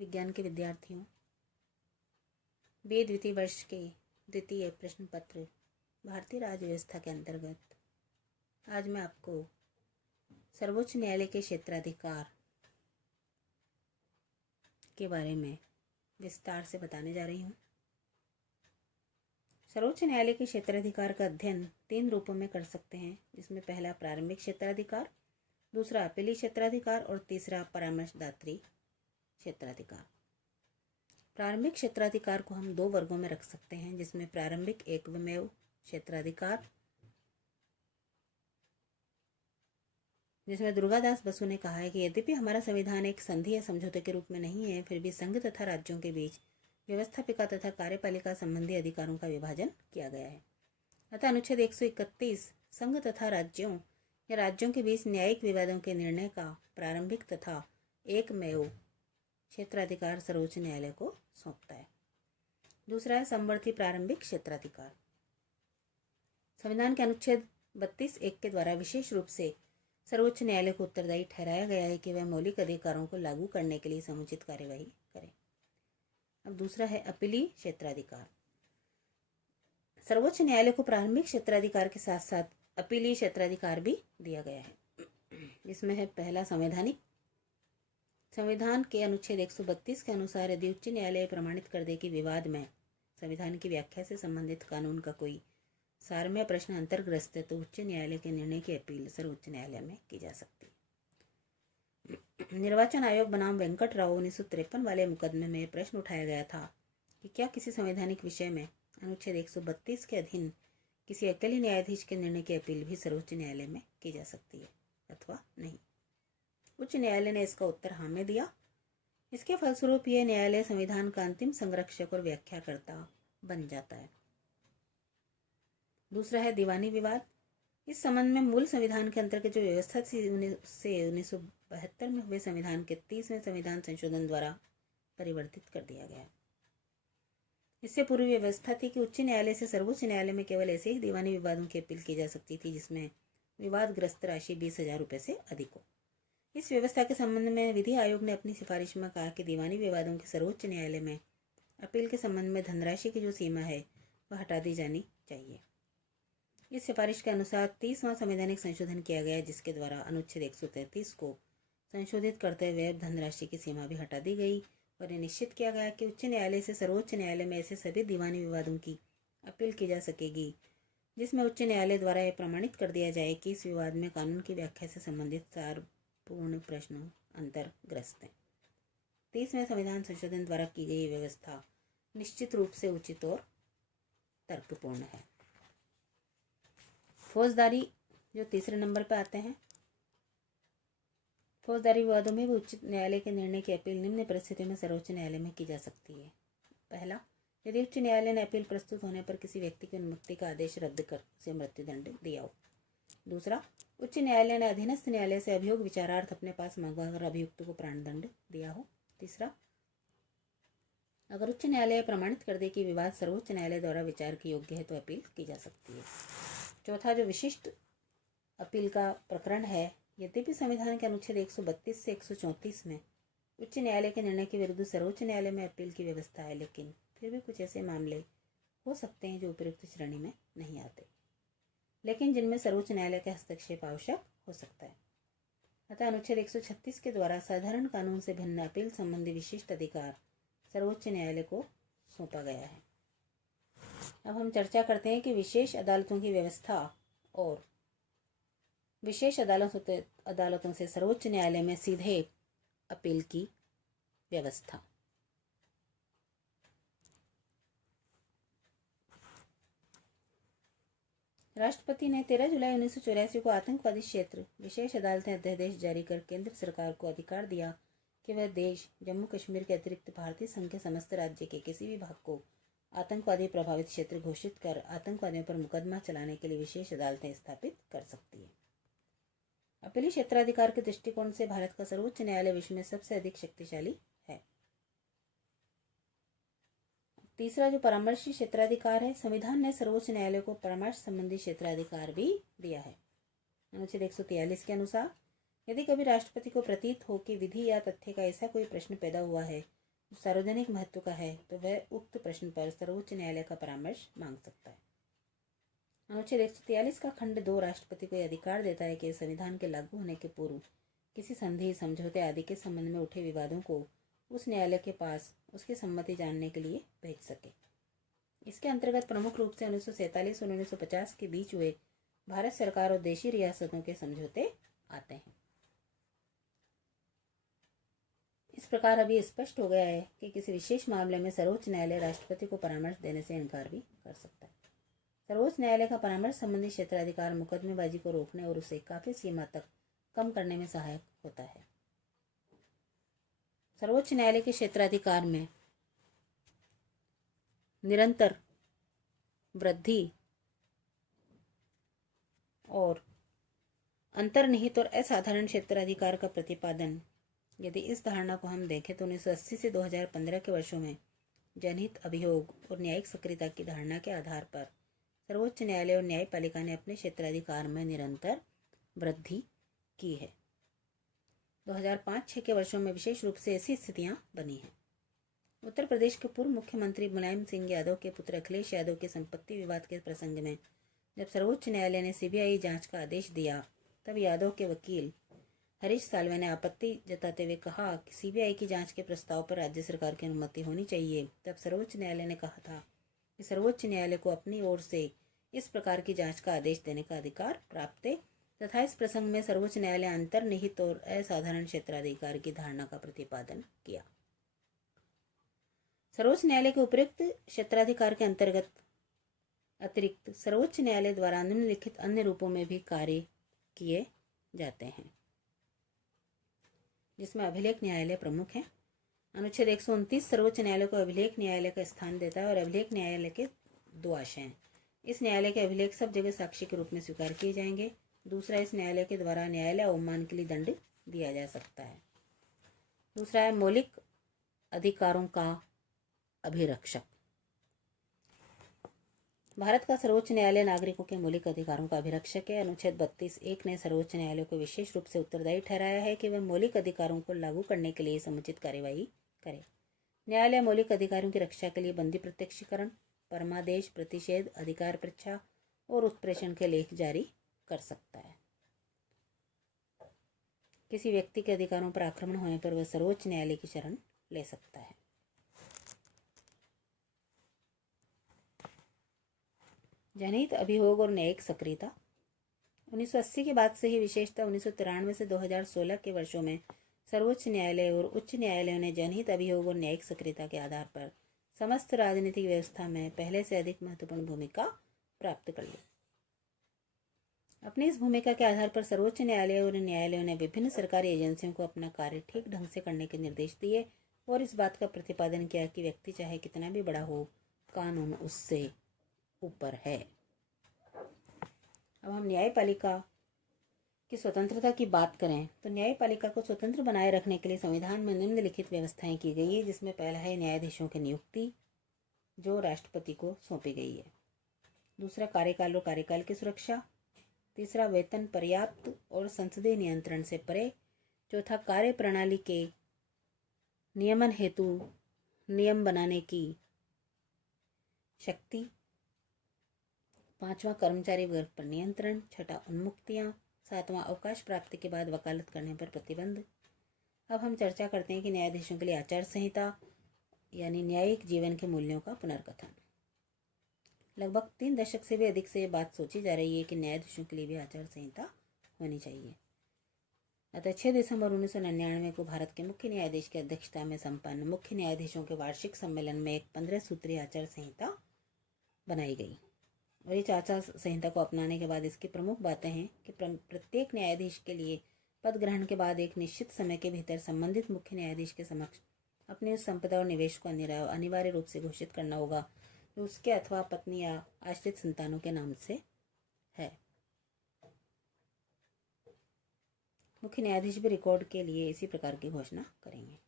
विज्ञान के विद्यार्थियों, बी द्वितीय वर्ष के द्वितीय प्रश्न पत्र भारतीय राज्य व्यवस्था के अंतर्गत आज मैं आपको सर्वोच्च न्यायालय के क्षेत्राधिकार के बारे में विस्तार से बताने जा रही हूँ। सर्वोच्च न्यायालय के क्षेत्राधिकार का अध्ययन 3 रूपों में कर सकते हैं, जिसमें पहला प्रारंभिक क्षेत्राधिकार, दूसरा अपीली क्षेत्राधिकार और तीसरा परामर्शदात्री क्षेत्राधिकार। प्रारंभिक क्षेत्राधिकार को हम 2 वर्गों में रख सकते हैं, जिसमें प्रारंभिक एकमेव क्षेत्राधिकार, जिसमें दुर्गादास बसु ने कहा है कि यद्यपि हमारा संविधान एक संधि या समझौते के रूप में नहीं है, फिर भी संघ तथा राज्यों के बीच व्यवस्थापिका तथा कार्यपालिका संबंधी अधिकारों का विभाजन किया गया है। अतः अनुच्छेद 131 संघ तथा राज्यों या राज्यों के बीच न्यायिक विवादों के निर्णय का प्रारंभिक तथा एकमेव क्षेत्राधिकार सर्वोच्च न्यायालय को सौंपता है। दूसरा है समवर्ती प्रारंभिक क्षेत्राधिकार। संविधान के अनुच्छेद 32(1) के द्वारा विशेष रूप से सर्वोच्च न्यायालय को उत्तरदायी ठहराया गया है कि वह मौलिक अधिकारों को लागू करने के लिए समुचित कार्यवाही करे। अब दूसरा है अपीली क्षेत्राधिकार। सर्वोच्च न्यायालय को प्रारंभिक क्षेत्राधिकार के साथ साथ अपीली क्षेत्राधिकार भी दिया गया है। इसमें है पहला संवैधानिक। संविधान के अनुच्छेद 132 के अनुसार यदि उच्च न्यायालय प्रमाणित कर दे कि विवाद में संविधान की व्याख्या से संबंधित कानून का कोई सारमेय प्रश्न अंतर्ग्रस्त है, तो उच्च न्यायालय के निर्णय की अपील सर्वोच्च न्यायालय में की जा सकती है। निर्वाचन आयोग बनाम वेंकट राव 1953 वाले मुकदमे में प्रश्न उठाया गया था कि क्या किसी संवैधानिक विषय में अनुच्छेद 132 के अधीन किसी अकेले न्यायाधीश के निर्णय की अपील भी सर्वोच्च न्यायालय में की जा सकती है अथवा नहीं। उच्च न्यायालय ने इसका उत्तर हाँ में दिया। इसके फलस्वरूप यह न्यायालय संविधान का अंतिम संरक्षक और व्याख्याकर्ता बन जाता है। दूसरा है दीवानी विवाद। इस संबंध में मूल संविधान के अंतर्गत जो व्यवस्था थी से 1972 में हुए संविधान के 30वें संविधान संशोधन द्वारा परिवर्तित कर दिया गया। इससे पूर्व व्यवस्था थी कि उच्च न्यायालय से सर्वोच्च न्यायालय में केवल ऐसे ही दीवानी विवादों की अपील की जा सकती थी जिसमें विवादग्रस्त राशि 20,000 रुपये से अधिक हो। इस व्यवस्था के संबंध में विधि आयोग ने अपनी सिफारिश में कहा कि दीवानी विवादों के सर्वोच्च न्यायालय में अपील के संबंध में धनराशि की जो सीमा है वह हटा दी जानी चाहिए। इस सिफारिश के अनुसार 30वां संवैधानिक संशोधन किया गया, जिसके द्वारा अनुच्छेद 133 को संशोधित करते हुए धनराशि की सीमा भी हटा दी गई और यह निश्चित किया गया कि उच्च न्यायालय से सर्वोच्च न्यायालय में ऐसे सभी दीवानी विवादों की अपील की जा सकेगी जिसमें उच्च न्यायालय द्वारा यह प्रमाणित कर दिया जाए कि इस विवाद में कानून की व्याख्या से संबंधित सारपूर्ण प्रश्न अंतर्ग्रस्त हैं। 30वें संविधान संशोधन द्वारा की गई व्यवस्था निश्चित रूप से उचित और तर्कपूर्ण है। फौजदारी जो तीसरे नंबर पर आते हैं। फौजदारी विवादों में भी उच्च न्यायालय के निर्णय की अपील निम्न परिस्थितियों में सर्वोच्च न्यायालय में की जा सकती है। पहला, यदि उच्च न्यायालय ने अपील प्रस्तुत होने पर किसी व्यक्ति की उन्मुक्ति का आदेश रद्द कर उसे मृत्युदंड दिया हो। दूसरा, उच्च न्यायालय ने अधीनस्थ न्यायालय से अभियोग विचारार्थ अपने पास मंगवाकर अभियुक्त को प्राणदंड दिया हो। तीसरा, अगर उच्च न्यायालय प्रमाणित कर दे कि विवाद सर्वोच्च न्यायालय द्वारा विचार के योग्य है तो अपील की जा सकती है। चौथा, जो विशिष्ट अपील का प्रकरण है, यद्यपि संविधान के अनुच्छेद 132 से 134 में उच्च न्यायालय के निर्णय के विरुद्ध सर्वोच्च न्यायालय में अपील की व्यवस्था है, लेकिन फिर भी कुछ ऐसे मामले हो सकते हैं जो उपयुक्त श्रेणी में नहीं आते, लेकिन जिनमें सर्वोच्च न्यायालय का हस्तक्षेप आवश्यक हो सकता है। अतः अनुच्छेद 136 के द्वारा साधारण कानून से भिन्न अपील संबंधी विशिष्ट अधिकार सर्वोच्च न्यायालय को सौंपा गया है। अब हम चर्चा करते हैं कि विशेष अदालतों की व्यवस्था और विशेष अदालतों से सर्वोच्च न्यायालय में सीधे अपील की व्यवस्था। राष्ट्रपति ने 13 जुलाई 1984 को आतंकवादी क्षेत्र विशेष अदालतें अध्यादेश जारी कर केंद्र सरकार को अधिकार दिया कि वह देश जम्मू कश्मीर के अतिरिक्त भारतीय संघ के समस्त राज्य के किसी भी भाग को आतंकवादी प्रभावित क्षेत्र घोषित कर आतंकवादियों पर मुकदमा चलाने के लिए विशेष अदालतें स्थापित कर सकती है। अपीली क्षेत्राधिकार के दृष्टिकोण से भारत का सर्वोच्च न्यायालय विश्व में सबसे अधिक शक्तिशाली है। तीसरा, जो परामर्शी क्षेत्राधिकार है, संविधान ने सर्वोच्च न्यायालय को परामर्श संबंधी क्षेत्राधिकार भी दिया है। अनुच्छेद 143 के अनुसार यदि कभी राष्ट्रपति को प्रतीत हो कि विधि या तथ्य का ऐसा कोई प्रश्न पैदा हुआ है सार्वजनिक महत्व का है तो वह उक्त प्रश्न पर सर्वोच्च न्यायालय का परामर्श मांग सकता है। अनुच्छेद 143 का खंड 2 राष्ट्रपति को यह अधिकार देता है कि संविधान के लागू होने के पूर्व किसी संधि, समझौते आदि के संबंध में उठे विवादों को उस न्यायालय के पास उसकी सम्मति जानने के लिए भेज सके। इसके अंतर्गत प्रमुख रूप से 1947 और 1950 के बीच हुए भारत सरकार और देशी रियासतों के समझौते आते हैं। इस प्रकार अभी स्पष्ट हो गया है कि किसी विशेष मामले में सर्वोच्च न्यायालय राष्ट्रपति को परामर्श देने से इनकार भी कर सकता है। सर्वोच्च न्यायालय का परामर्श संबंधी क्षेत्राधिकार मुकदमेबाजी को रोकने और उसे काफी सीमा तक कम करने में सहायक होता है। सर्वोच्च न्यायालय के क्षेत्राधिकार में निरंतर वृद्धि और अंतर्निहित और असाधारण क्षेत्राधिकार का प्रतिपादन, यदि इस धारणा को हम देखें तो 1980 से 2015 के वर्षों में जनहित अभियोग और न्यायिक सक्रियता की धारणा के आधार पर सर्वोच्च न्यायालय और न्यायपालिका ने अपने क्षेत्राधिकार में निरंतर वृद्धि की है। 2005-6 के वर्षों में विशेष रूप से ऐसी स्थितियां बनी हैं। उत्तर प्रदेश के पूर्व मुख्यमंत्री मुलायम सिंह यादव के पुत्र अखिलेश यादव के संपत्ति विवाद के प्रसंग में जब सर्वोच्च न्यायालय ने सीबीआई जांच का आदेश दिया, तब यादव के वकील हरीश साल्वे ने आपत्ति जताते हुए कहा कि सीबीआई की जांच के प्रस्ताव पर राज्य सरकार की अनुमति होनी चाहिए। तब सर्वोच्च न्यायालय ने कहा था कि सर्वोच्च न्यायालय को अपनी ओर से इस प्रकार की जांच का आदेश देने का अधिकार प्राप्त है तथा इस प्रसंग में सर्वोच्च न्यायालय अंतर्निहित और असाधारण क्षेत्राधिकार की धारणा का प्रतिपादन किया। सर्वोच्च न्यायालय के उपयुक्त क्षेत्राधिकार के अंतर्गत अतिरिक्त सर्वोच्च न्यायालय द्वारा निम्नलिखित अन्य रूपों में भी कार्य किए जाते हैं, जिसमें अभिलेख न्यायालय प्रमुख है। अनुच्छेद 129 सर्वोच्च न्यायालय को अभिलेख न्यायालय का स्थान देता है और अभिलेख न्यायालय के दो आशय हैं। इस न्यायालय के अभिलेख सब जगह साक्षी के रूप में स्वीकार किए जाएंगे। दूसरा, इस न्यायालय के द्वारा न्यायालय अवमान के लिए दंड दिया जा सकता है। दूसरा है मौलिक अधिकारों का अभिरक्षक। भारत का सर्वोच्च न्यायालय नागरिकों के मौलिक अधिकारों का अभिरक्षक है। अनुच्छेद 32(1) ने सर्वोच्च न्यायालय को विशेष रूप से उत्तरदायी ठहराया है कि वह मौलिक अधिकारों को लागू करने के लिए समुचित कार्यवाही करे। न्यायालय मौलिक अधिकारों की रक्षा के लिए बंदी प्रत्यक्षीकरण, परमादेश, प्रतिषेध, अधिकार परीक्षा और उत्प्रेषण के लेख जारी कर सकता है। किसी व्यक्ति के अधिकारों पर आक्रमण होने पर वह सर्वोच्च न्यायालय की शरण ले सकता है। जनहित अभियोग और न्यायिक सक्रियता। 1980 के बाद से ही, विशेषतः 1993 से 2016 के वर्षों में सर्वोच्च न्यायालय और उच्च न्यायालयों ने जनहित अभियोग और न्यायिक सक्रियता के आधार पर समस्त राजनीतिक व्यवस्था में पहले से अधिक महत्वपूर्ण भूमिका प्राप्त कर ली। अपनी इस भूमिका के आधार पर सर्वोच्च न्यायालय और न्यायालयों ने विभिन्न सरकारी एजेंसियों को अपना कार्य ठीक ढंग से करने के निर्देश दिए और इस बात का प्रतिपादन किया कि व्यक्ति चाहे कितना भी बड़ा हो, कानून उससे ऊपर है। अब हम न्यायपालिका की स्वतंत्रता की बात करें तो न्यायपालिका को स्वतंत्र बनाए रखने के लिए संविधान में निम्नलिखित व्यवस्थाएं की गई है, जिसमें पहला है न्यायाधीशों की नियुक्ति, जो राष्ट्रपति को सौंपी गई है। दूसरा, कार्यकाल और कार्यकाल की सुरक्षा। तीसरा, वेतन पर्याप्त और संसदीय नियंत्रण से परे। चौथा, कार्य प्रणाली के नियमन हेतु नियम बनाने की शक्ति। पांचवा, कर्मचारी वर्ग पर नियंत्रण। छठा, उन्मुक्तियां। सातवां, अवकाश प्राप्ति के बाद वकालत करने पर प्रतिबंध। अब हम चर्चा करते हैं कि न्यायाधीशों के लिए आचार संहिता यानी न्यायिक जीवन के मूल्यों का पुनर्कथन। लगभग 3 दशक से भी अधिक से ये बात सोची जा रही है कि न्यायाधीशों के लिए भी आचार संहिता होनी चाहिए। अतः 6 दिसंबर 1999 को भारत के मुख्य न्यायाधीश की अध्यक्षता में संपन्न मुख्य न्यायाधीशों के वार्षिक सम्मेलन में एक 15 सूत्रीय आचार संहिता बनाई गई। और इस आचार संहिता को अपनाने के बाद इसकी प्रमुख बातें हैं कि प्रत्येक न्यायाधीश के लिए पद ग्रहण के बाद एक निश्चित समय के भीतर संबंधित मुख्य न्यायाधीश के समक्ष अपनी उस संपदा और निवेश को अनिवार्य रूप से घोषित करना होगा जो उसके अथवा पत्नी या आश्रित संतानों के नाम से है। मुख्य न्यायाधीश भी रिकॉर्ड के लिए इसी प्रकार की घोषणा करेंगे।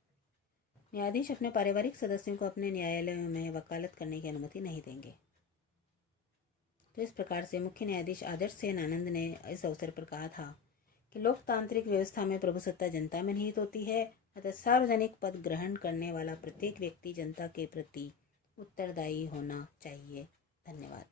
न्यायाधीश अपने पारिवारिक सदस्यों को अपने न्यायालयों में वकालत करने की अनुमति नहीं देंगे। तो इस प्रकार से मुख्य न्यायाधीश आदर्श सेन आनंद ने इस अवसर पर कहा था कि लोकतांत्रिक व्यवस्था में प्रभुसत्ता जनता में निहित होती है, अतः सार्वजनिक पद ग्रहण करने वाला प्रत्येक व्यक्ति जनता के प्रति उत्तरदायी होना चाहिए। धन्यवाद।